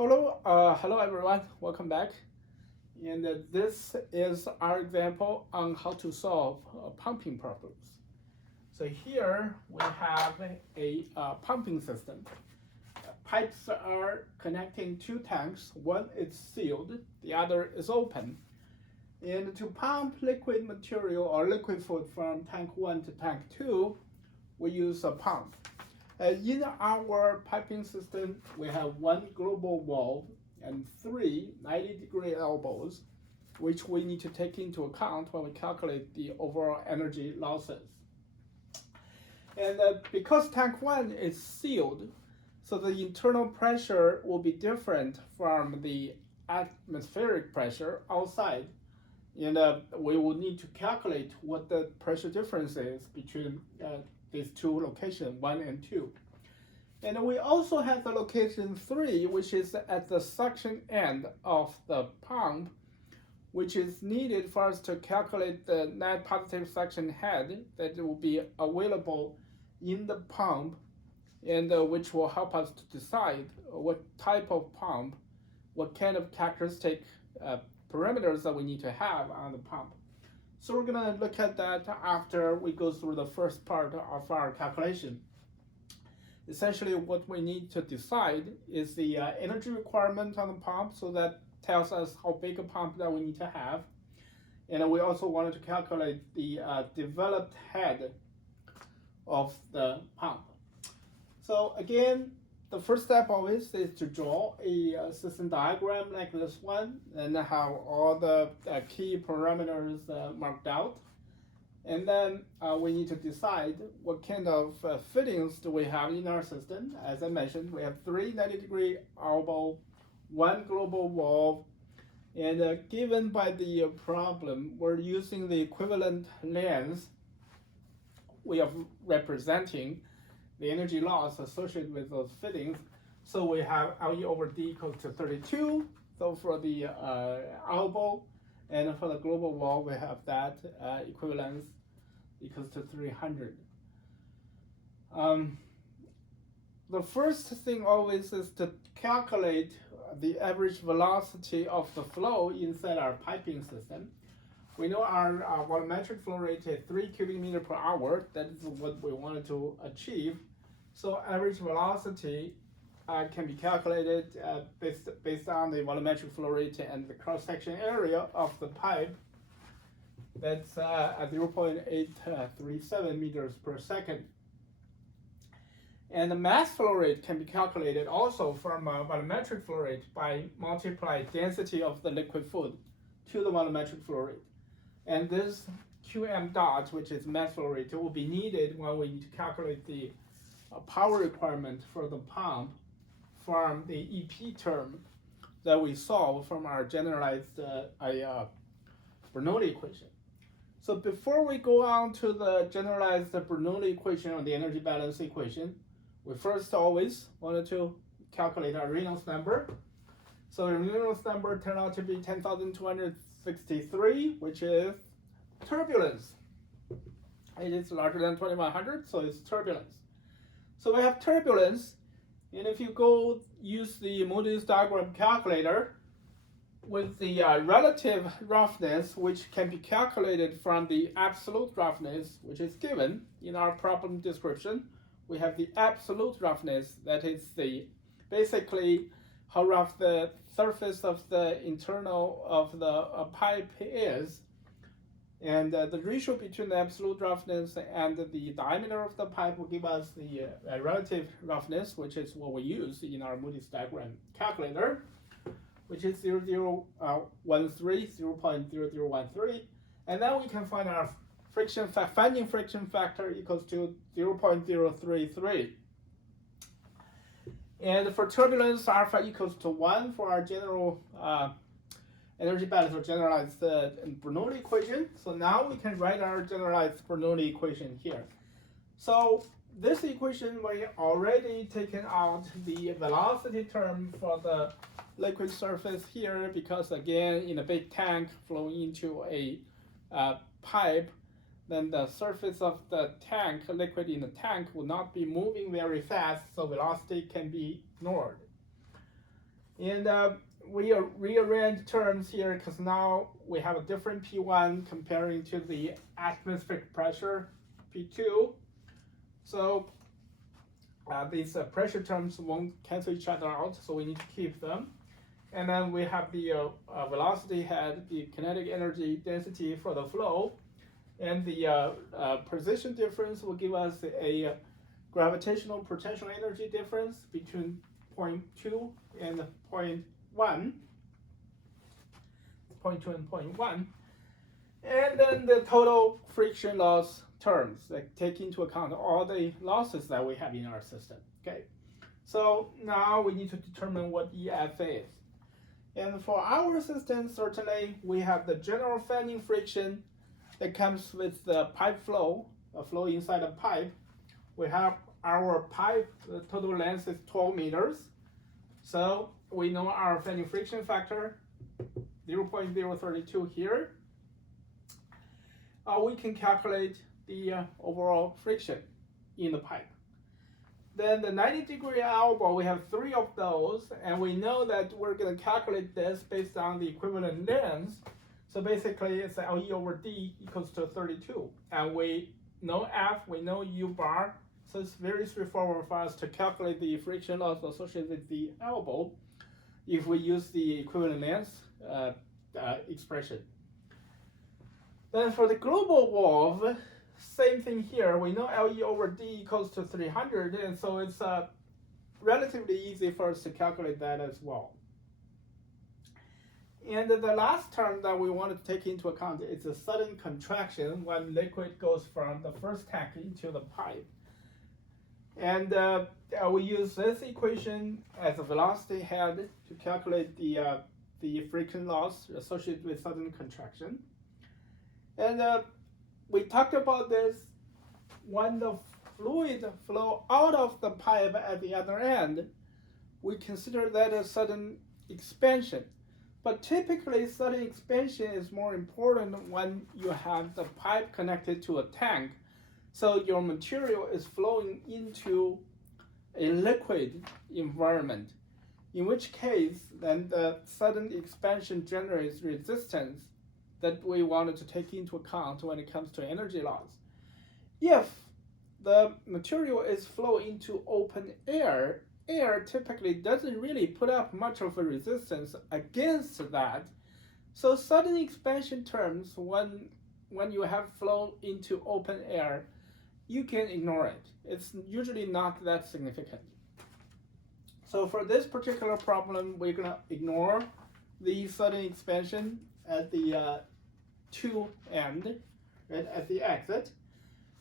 Hello everyone. Welcome back. And this is our example on how to solve pumping problems. So here we have a pumping system. Pipes are connecting two tanks. One is sealed, the other is open. And to pump liquid material or liquid food from tank 1 to tank 2, we use a pump. In our piping system, we have one global valve and three 90-degree elbows, which we need to take into account when we calculate the overall energy losses. And because tank 1 is sealed, so the internal pressure will be different from the atmospheric pressure outside. And we will need to calculate what the pressure difference is between these two locations, 1 and 2. And we also have the location 3, which is at the suction end of the pump, which is needed for us to calculate the net positive suction head that will be available in the pump, and which will help us to decide what type of pump, what kind of characteristic parameters that we need to have on the pump. So we're going to look at that after we go through the first part of our calculation. Essentially, what we need to decide is the energy requirement on the pump, so that tells us how big a pump that we need to have. And we also wanted to calculate the developed head of the pump. So again, the first step always is to draw a system diagram like this one, and have all the key parameters marked out. And then we need to decide what kind of fittings do we have in our system. As I mentioned, we have three 90-degree elbow, one global valve, and given by the problem, we're using the equivalent length we are representing the energy loss associated with those fittings. So we have LE over D equals to 32. So for the elbow, and for the global valve, we have that equivalence equals to 300. The first thing always is to calculate the average velocity of the flow inside our piping system. We know our volumetric flow rate is 3 cubic meter per hour. That is what we wanted to achieve. So average velocity can be calculated based on the volumetric flow rate and the cross-section area of the pipe. That's at 0.837 meters per second. And the mass flow rate can be calculated also from volumetric flow rate by multiply density of the liquid food to the volumetric flow rate. And this QM dot, which is mass flow rate, will be needed when we need to calculate the power requirement for the pump from the EP term that we solve from our generalized Bernoulli equation. So before we go on to the generalized Bernoulli equation or the energy balance equation, we first always wanted to calculate our Reynolds number. So the Reynolds number turned out to be 10,263, which is turbulence. It is larger than 2100, so it's turbulence. So we have turbulence, and if you go use the Moody's diagram calculator with the relative roughness, which can be calculated from the absolute roughness, which is given in our problem description, we have the absolute roughness, that is the basically how rough the surface of the internal of the pipe is. And the ratio between the absolute roughness and the diameter of the pipe will give us the relative roughness, which is what we use in our Moody's diagram calculator, which is 0.0013. And then we can find our finding friction factor equals to 0.033. And for turbulence, alpha equals to 1 for our general energy balance or generalized Bernoulli equation. So now we can write our generalized Bernoulli equation here. So this equation, we already taken out the velocity term for the liquid surface here, because again, in a big tank flowing into a pipe, then the surface of the tank, liquid in the tank, will not be moving very fast, so velocity can be ignored. And we rearrange terms here because now we have a different P1 comparing to the atmospheric pressure P2. So these pressure terms won't cancel each other out, so we need to keep them. And then we have the velocity head, the kinetic energy density for the flow, and the position difference will give us a gravitational potential energy difference between 0.2 and 0.1, 0.2 and 0.1, and then the total friction loss terms that take into account all the losses that we have in our system. Okay, so now we need to determine what EF is. And for our system, certainly we have the general fanning friction that comes with the pipe flow, a flow inside a pipe. We have our pipe, the total length is 12 meters. So we know our fanning friction factor, 0.032 here. We can calculate the overall friction in the pipe. Then the 90-degree elbow, we have 3 of those, and we know that we're going to calculate this based on the equivalent length. So basically, it's LE over D equals to 32. And we know F, we know U bar, so it's very straightforward for us to calculate the friction loss associated with the elbow if we use the equivalent length expression. Then for the global valve, same thing here. We know LE over D equals to 300, and so it's relatively easy for us to calculate that as well. And the last term that we want to take into account is a sudden contraction when liquid goes from the first tank into the pipe. And we use this equation as a velocity head to calculate the friction loss associated with sudden contraction. And we talked about this when the fluid flow out of the pipe at the other end, we consider that a sudden expansion. But typically, sudden expansion is more important when you have the pipe connected to a tank. So your material is flowing into a liquid environment, in which case then the sudden expansion generates resistance that we wanted to take into account when it comes to energy loss. If the material is flowing into open air, air typically doesn't really put up much of a resistance against that. So sudden expansion terms, when you have flow into open air, you can ignore it. It's usually not that significant. So for this particular problem, we're gonna ignore the sudden expansion at the two end, right, at the exit.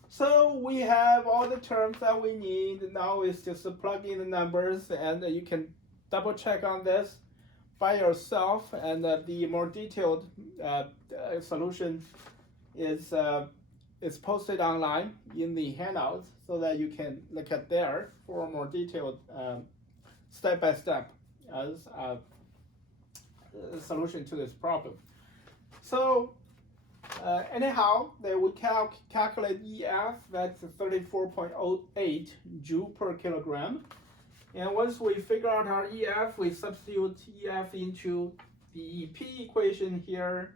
So we have all the terms that we need. Now it's just plug in the numbers, and you can double check on this by yourself. And the more detailed solution is posted online in the handouts, so that you can look at there for a more detailed step-by-step solution to this problem. So anyhow, they would calculate EF, that's 34.08 joule per kilogram. And once we figure out our EF, we substitute EF into the EP equation here,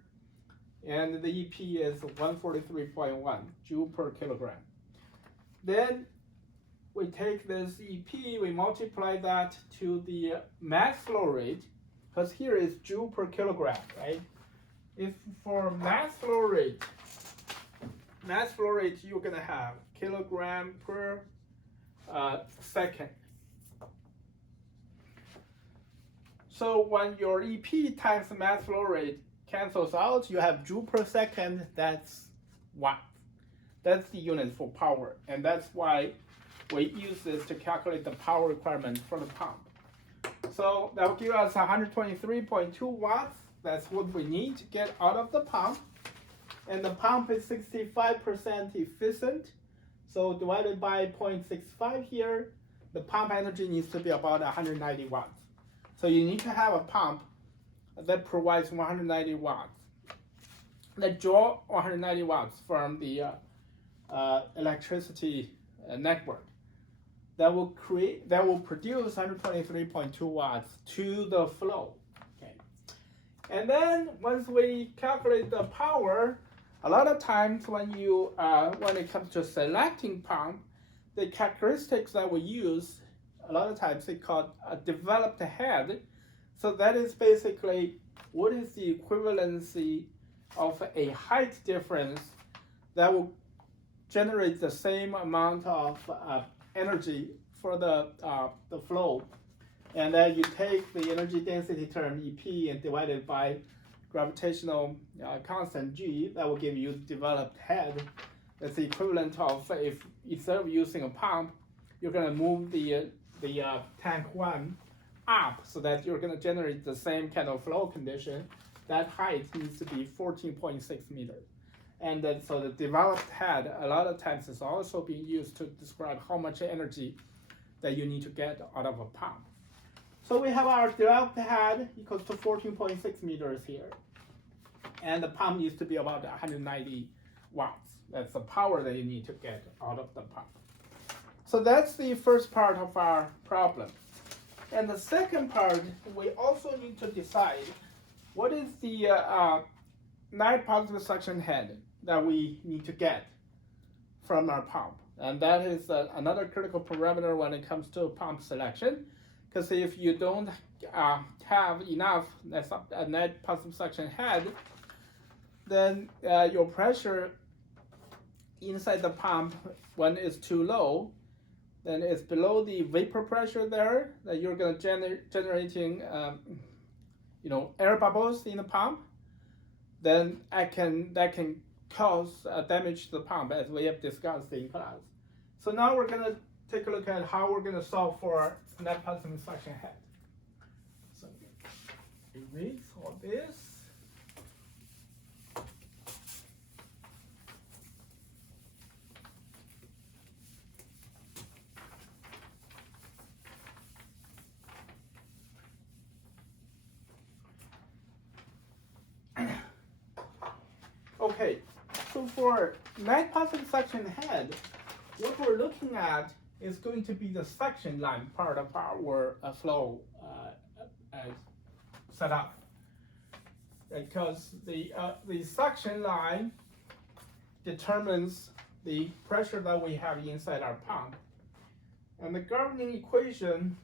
and the EP is 143.1 joule per kilogram. Then we take this EP, we multiply that to the mass flow rate, because here is joule per kilogram, right? If for mass flow rate, you're gonna have kilogram per second. So when your EP times the mass flow rate cancels out, you have joule per second, that's watt. That's the unit for power, and that's why we use this to calculate the power requirement for the pump. So that will give us 123.2 watts. That's what we need to get out of the pump. And the pump is 65% efficient. So divided by 0.65 here, the pump energy needs to be about 190 watts. So you need to have a pump that provides 190 watts, that draw 190 watts from the electricity network. that will produce 123.2 watts to the flow. Okay. And then once we calculate the power, a lot of times when it comes to selecting pump, the characteristics that we use, a lot of times they call a developed head. So that is basically what is the equivalency of a height difference that will generate the same amount of energy for the flow. And then you take the energy density term EP and divide it by gravitational constant G. That will give you developed head. That's the equivalent of if instead of using a pump, you're going to move the tank 1 up so that you're going to generate the same kind of flow condition. That height needs to be 14.6 meters. And then, so the developed head, a lot of times is also being used to describe how much energy that you need to get out of a pump. So we have our developed head equals to 14.6 meters here. And the pump needs to be about 190 watts. That's the power that you need to get out of the pump. So that's the first part of our problem. And the second part, we also need to decide what is the net positive suction head that we need to get from our pump. And that is another critical parameter when it comes to pump selection. Because if you don't have enough net positive suction head, then your pressure inside the pump, when it's too low, then it's below the vapor pressure there, that you're going to generating air bubbles in the pump. Then that can cause damage to the pump, as we have discussed in class. So now we're going to take a look at how we're going to solve for net positive suction head. So erase all this. Okay, so for net positive suction head, what we're looking at is going to be the suction line part of our flow setup. Because the suction line determines the pressure that we have inside our pump. And the governing equation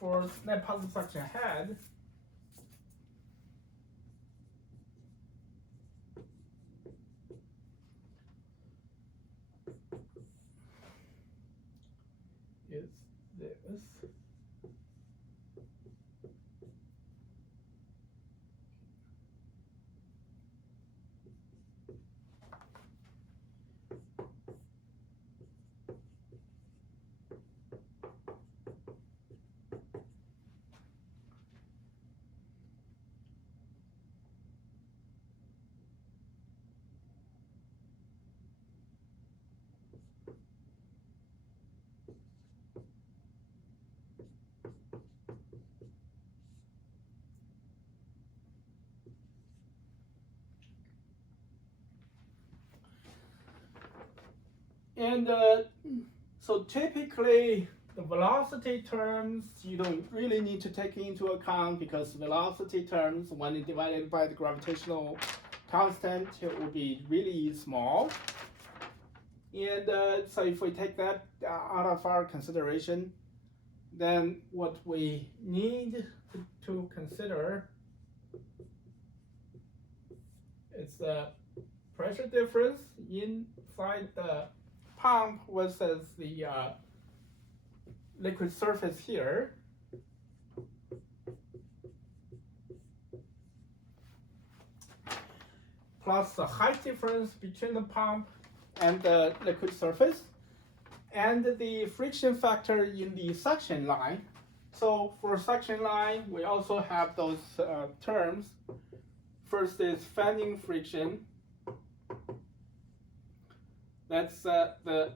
for net positive suction head is this. And so typically the velocity terms you don't really need to take into account, because velocity terms, when it divided by the gravitational constant, it will be really small. And so if we take that out of our consideration, then what we need to consider is the pressure difference inside the pump versus the liquid surface here. Plus the height difference between the pump and the liquid surface, and the friction factor in the suction line. So for suction line, we also have those terms. First is fanning friction. That's the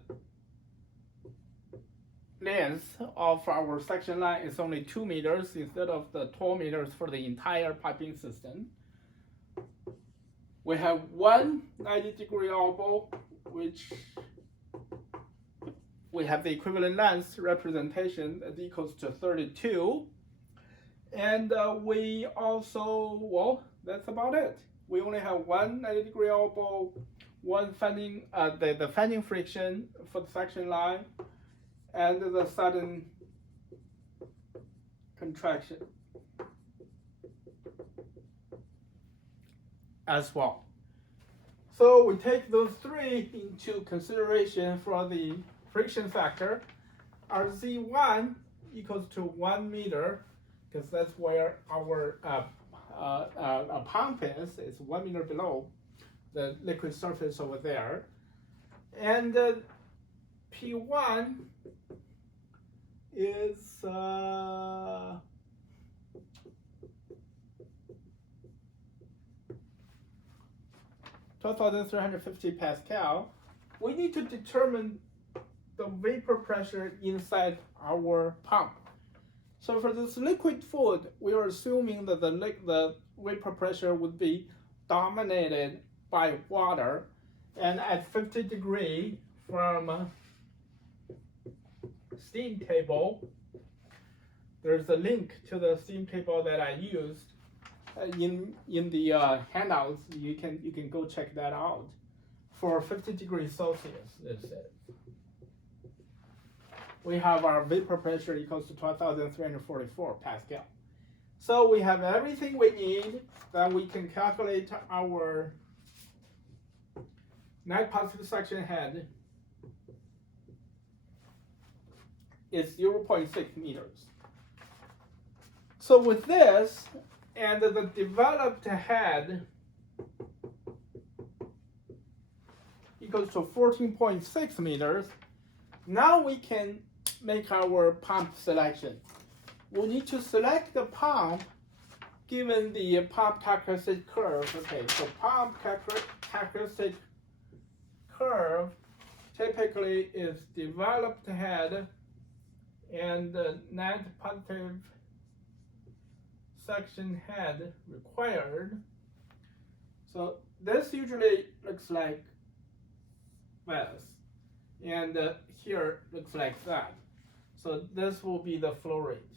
length of our suction line is only 2 meters instead of the 12 meters for the entire piping system. We have one 90-degree elbow, which we have the equivalent length representation that equals to 32. And we also, well, that's about it. We only have one 90-degree elbow, one fanning, the fanning friction for the section line, and the sudden contraction as well. So we take those three into consideration for the friction factor. Our Z1 equals to 1 meter, because that's where our pump is. It's 1 meter below the liquid surface over there. And P1 is 12,350 Pascal. We need to determine the vapor pressure inside our pump. So for this liquid fluid, we are assuming that the vapor pressure would be dominated by water, and at 50 degrees from steam table, there's a link to the steam table that I used in the handouts. You can go check that out. For 50 degrees Celsius, this is. We have our vapor pressure equals to 12,344 Pascal. So we have everything we need. Then we can calculate our net positive suction head is 0.6 meters. So with this and the developed head equals to 14.6 meters, now we can make our pump selection. We need to select the pump given the pump characteristic curve. Okay, so pump characteristic curve typically is developed head and the net positive suction head required. So this usually looks like this, and here looks like that. So this will be the flow rate.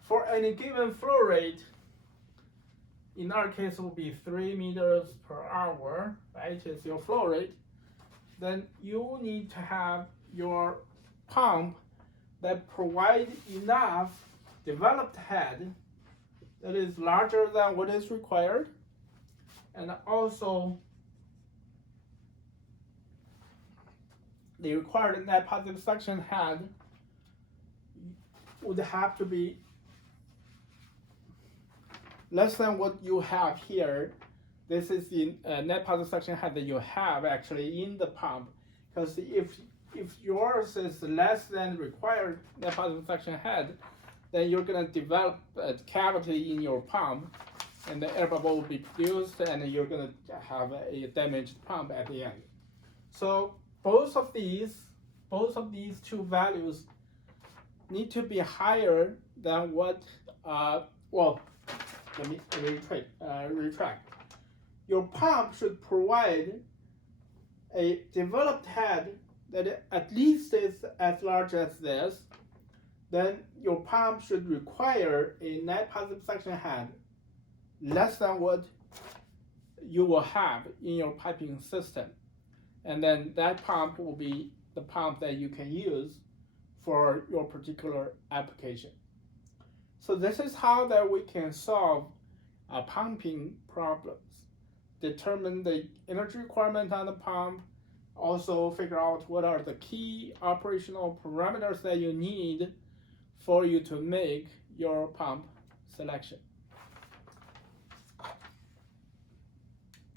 For any given flow rate, in our case it will be 3 meters per hour, right? Is your flow rate. Then you need to have your pump that provide enough developed head that is larger than what is required, and also the required net positive suction head would have to be less than what you have here. This is the net positive suction head that you have actually in the pump, because if yours is less than required net positive suction head, then you're going to develop a cavity in your pump, and the air bubble will be produced, and you're going to have a damaged pump at the end. So both of these two values need to be higher than what, well, let me retract. Your pump should provide a developed head that at least is as large as this. Then your pump should require a net positive suction head less than what you will have in your piping system. And then that pump will be the pump that you can use for your particular application. So this is how that we can solve pumping problems. Determine the energy requirement on the pump, also figure out what are the key operational parameters that you need for you to make your pump selection.